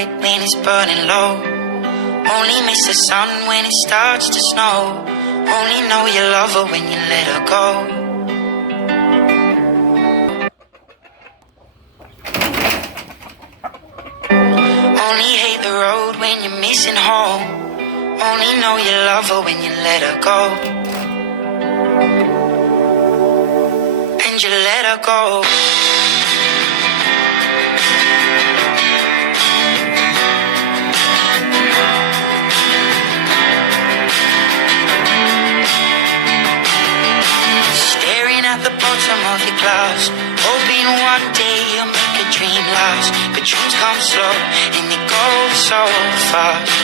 light when it's burning low. Only miss the sun when it starts to snow. Only know you love her when you let her go. Only hate the road when you're missing home. Only know you love her when you let her go. And you let her go. At the bottom of your glass, hoping one day you'll make a dream last. But dreams come slow and they go so fast.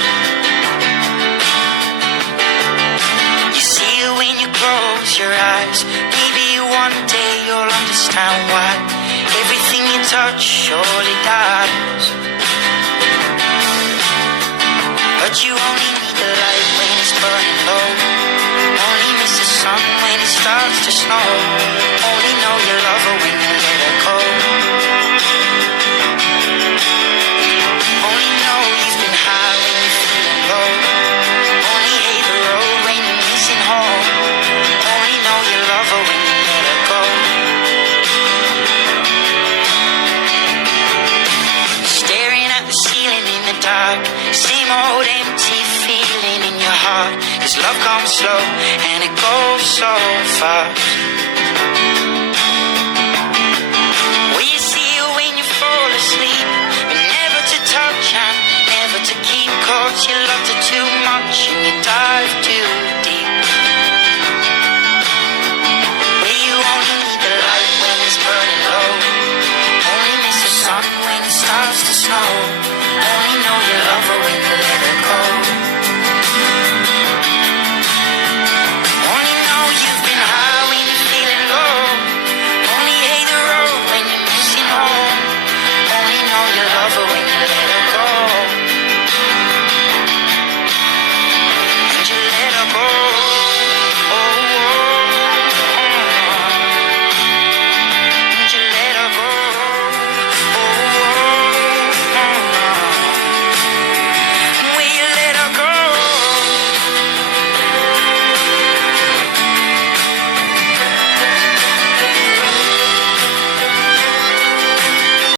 You see it when you close your eyes. Maybe one day you'll understand why everything you touch surely dies. But you only need the light when it's burning low. Only miss the sun when it starts to snow. Only know you love her when you let her go. Only know you've been high when you're feeling low. Only hate the road when you're missing home. Only know you love her when you let her go. Staring at the ceiling in the dark, same old empty feeling in your heart. 'Cause love comes slow and it goes so fast.